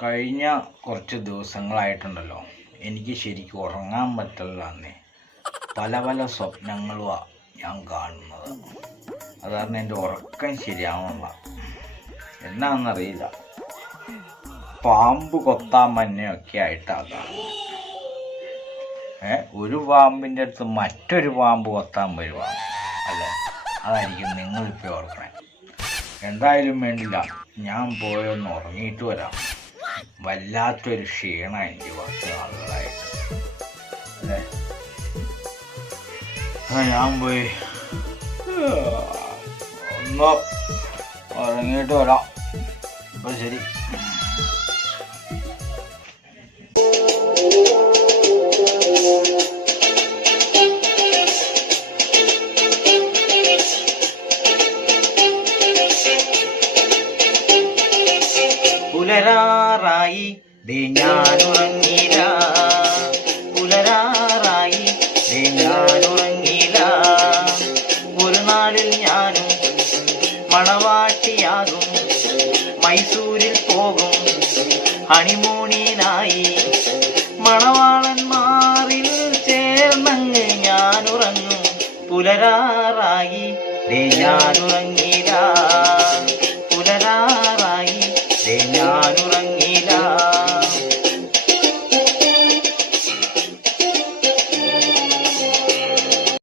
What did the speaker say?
കഴിഞ്ഞ കുറച്ച് ദിവസങ്ങളായിട്ടുണ്ടല്ലോ, എനിക്ക് ശരിക്കും ഉറങ്ങാൻ പറ്റില്ല. പല പല സ്വപ്നങ്ങളുമാണ് ഞാൻ കാണുന്നത്. അത് കാരണം എൻ്റെ ഉറക്കം ശരിയാവുന്നില്ല. എന്നാണെന്നറിയില്ല, പാമ്പ് കൊത്താൻ മഞ്ഞയൊക്കെ ആയിട്ടാണ്. ഒരു പാമ്പിൻ്റെ അടുത്ത് മറ്റൊരു പാമ്പ് കൊത്താൻ വരുവാണ് അല്ലേ? അതായിരിക്കും നിങ്ങളിപ്പോൾ ഓർക്കണേ. എന്തായാലും വേണ്ടില്ല, ഞാൻ പോയൊന്ന് ഉറങ്ങിയിട്ട് വരാം. വല്ലാത്തൊരു ക്ഷീണം എനിക്ക് കുറച്ച് നാളുകളായിട്ട് അല്ലേ. ഞാൻ പോയി ഒന്ന് ഉറങ്ങിയിട്ട് വരാം. ഇപ്പം ശരി. പുലരാറായി ഞാനുറങ്ങില്ല, പുലരാറായി ഞാനുറങ്ങില്ല. ഒരു നാളിൽ ഞാനും മണവാട്ടിയാകും, മൈസൂരിൽ പോകും ഹണിമൂണിനായി. മണവാളന്മാരിൽ ചേർന്നങ്ങ് ഞാനുറങ്ങും. പുലരാറായി ഞാനുറങ്ങി